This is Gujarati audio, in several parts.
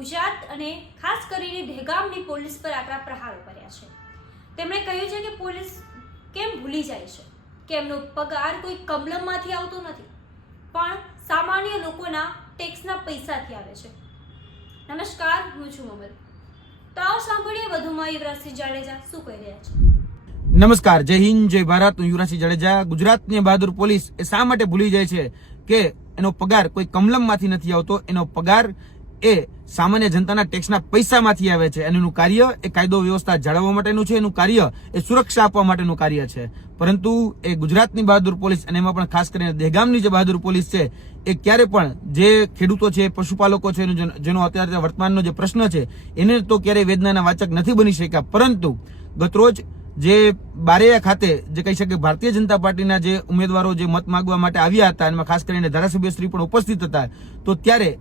ગુજરાત અને ખાસ કરીને દહેગામની પોલીસ પર આકરા પ્રહારો કર્યા છે। તેમણે કહ્યું છે કે પોલીસ કેમ ભૂલી જાય છે કે એમનો પગાર કોઈ કમલમમાંથી આવતો નથી પણ સામાન્ય લોકોના ટેક્સના પૈસાથી આવે છે। નમસ્કાર, હું છું મમલ। તો આવો સાંભળીએ વધુમાં યુવરાજસિંહ જાડેજા શું કહી રહ્યા છે। નમસ્કાર, જય હિન્દ, જય ભારત। હું યુવરાજસિંહ જાડેજા। ગુજરાતની બહાદુર પોલીસ એ શા માટે ભૂલી જાય છે કે એનો પગાર કોઈ કમલમમાંથી નથી આવતો, એનો પગાર એ સામાન્ય જનતાના ટેક્સના પૈસામાંથી આવે છે। અને એનું કાર્ય એ કાયદો વ્યવસ્થા જાળવવા માટેનું છે, એનું કાર્ય એ સુરક્ષા આપવા માટેનું કાર્ય છે। પરંતુ એ ગુજરાતની બહાદુર પોલીસ અને એમાં પણ ખાસ કરીને દહેગામની જે બહાદુર પોલીસ છે એ ક્યારે પણ જે ખેડૂતો છે, પશુપાલકો છે, જેનો અત્યારે વર્તમાનનો જે પ્રશ્ન છે એને તો ક્યારેય વેદનાના વાચક નથી બની શક્યા। પરંતુ ગતરોજ જે બારૈયા ખાતે જે કહી શકે ભારતીય જનતા પાર્ટીના જે ઉમેદવારો જે મત માંગવા માટે આવ્યા હતા, એમાં ખાસ કરીને ધારાસભ્યશ્રી પણ ઉપસ્થિત હતા, તો ત્યારે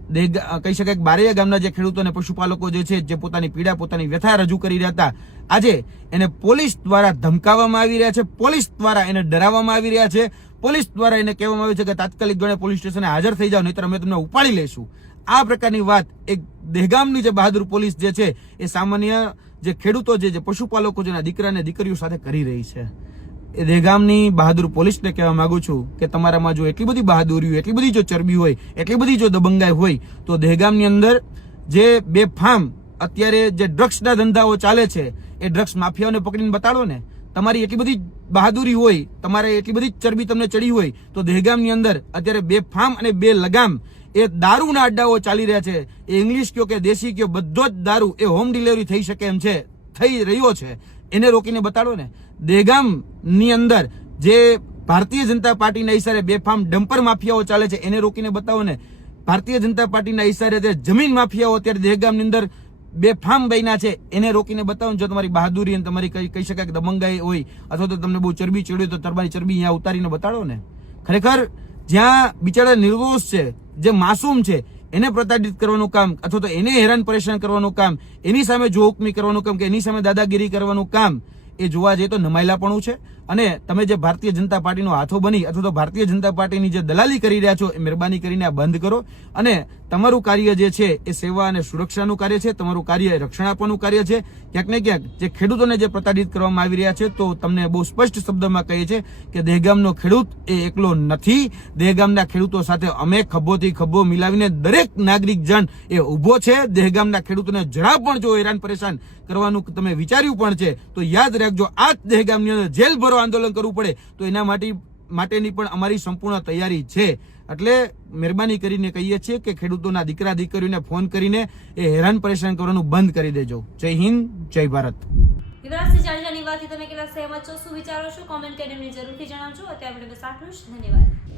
કહી શકાય કે બારૈયા ગામના જે ખેડૂતો અને પશુપાલકો જે છે, જે પોતાની પીડા, પોતાની વ્યથા રજૂ કરી રહ્યા હતા, આજે એને પોલીસ દ્વારા ધમકાવવામાં આવી રહ્યા છે, પોલીસ દ્વારા એને ડરાવવામાં આવી રહ્યા છે, પોલીસ દ્વારા એને કહેવામાં આવ્યું છે કે તાત્કાલિક ધોરણે પોલીસ સ્ટેશને હાજર થઈ જાઓ, નહીતર અમે તમને ઉપાડી લઈશું। આ પ્રકારની વાત એક દહેગામની જે બહાદુર પોલીસ જે છે એ સામાન્ય જે ખેડૂતો જે પશુપાલકો જેના દીકરા અને દીકરીઓ સાથે કરી રહી છે। એ દહેગામની બહાદુર પોલીસને કહેવા માંગુ છું કે તમારામાં જો એટલી બધી બહાદુરી હોય, એટલી બધી જો ચરબી હોય, એટલી બધી જો દબંગાઈ હોય, તો દહેગામની અંદર જે બેફામ અત્યારે જે ડ્રગ્સના ધંધાઓ ચાલે છે એ ડ્રગ્સ માફિયાઓને પકડીને બતાડો ને। તમારી એટલી બધી બહાદુરી હોય, તમારે એટલી બધી ચરબી તમને ચડી હોય, તો દહેગામની અંદર અત્યારે બેફામ અને બે લગામ એ દારૂના અડ્ડાઓ ચાલી રહ્યા છે। એ ઇંગ્લિશ કયો કે દેશી કયો, બધો જ દારૂ એ હોમ ડિલિવરી થઈ શકે એમ છે, થઈ રહ્યો છે, એને રોકીને બતાડો ને। દહેગામની અંદર જે ભારતીય જનતા પાર્ટીના ઈશારે બેફામ ડમ્પર માફિયાઓ ચાલે છે એને રોકીને બતાવો ને। ભારતીય જનતા પાર્ટીના ઈશારે જે જમીન માફિયાઓ અત્યારે દહેગામની અંદર બેફામ બન્યા છે એને રોકીને બતાવો। જો તમારી બહાદુરી અને તમારી કહી શકાય કે દબંગાઈ હોય અથવા તો તમને બહુ ચરબી ચડી હોય તો તમારી ચરબી અહીંયા ઉતારીને બતાડો ને। ખરેખર જ્યાં બિચારા નિર્દોષ છે, જે માસૂમ છે, એને પ્રતાડિત કરવાનું કામ અથવા તો એને હેરાન પરેશાન કરવાનું કામ, એની સામે જોહુકમી કરવાનું કામ કે એની સામે દાદાગીરી કરવાનું કામ એ જોવા જઈએ તો નમાયલાપણું છે। અને તમે જે ભારતીય જનતા પાર્ટીનો હાથો બની અથવા તો ભારતીય જનતા પાર્ટીની જે દલાલી કરી રહ્યા છો એ મહેરબાની કરીને આ બંધ કરો। અને તમારું કાર્ય જે છે એ સેવા અને સુરક્ષાનું કાર્ય છે, તમારું કાર્ય એ રક્ષણ આપવાનું કાર્ય છે। ક્યાંક ને ક્યાંક જે ખેડૂતોને જે પ્રતાડિત કરવામાં આવી રહ્યા છે, તો તમને બહુ સ્પષ્ટ શબ્દમાં કહીએ છીએ કે દહેગામનો ખેડૂત એ એકલો નથી। દહેગામના ખેડૂતો સાથે અમે ખભોથી ખભો મિલાવીને દરેક નાગરિક જન એ ઉભો છે। દહેગામના ખેડૂતોને જરા પણ જો હેરાન પરેશાન કરવાનું તમે વિચાર્યું પણ છે તો યાદ રાખજો, આ જ દહેગામની અંદર જેલ ભરો આંદોલન કરવું પડે તો એના માટેની પણ અમારી સંપૂર્ણ તૈયારી છે। એટલે મહેરબાની કરીને કહીએ છીએ કે ખેડૂતોના દીકરા દીકરીઓને ફોન કરીને એ હેરાન પરેશાન કરવાનું બંધ કરી દેજો। જય હિન્દ, જય ભારત। યુવરાજસિંહ જાડેજાની વાતથી તમે કેટલા સહેમત છો, શું વિચારો છો, કોમેન્ટ કરીને જરૂરથી જણાવજો। અત્યારે આપણે બસ આટલું જ, ધન્યવાદ।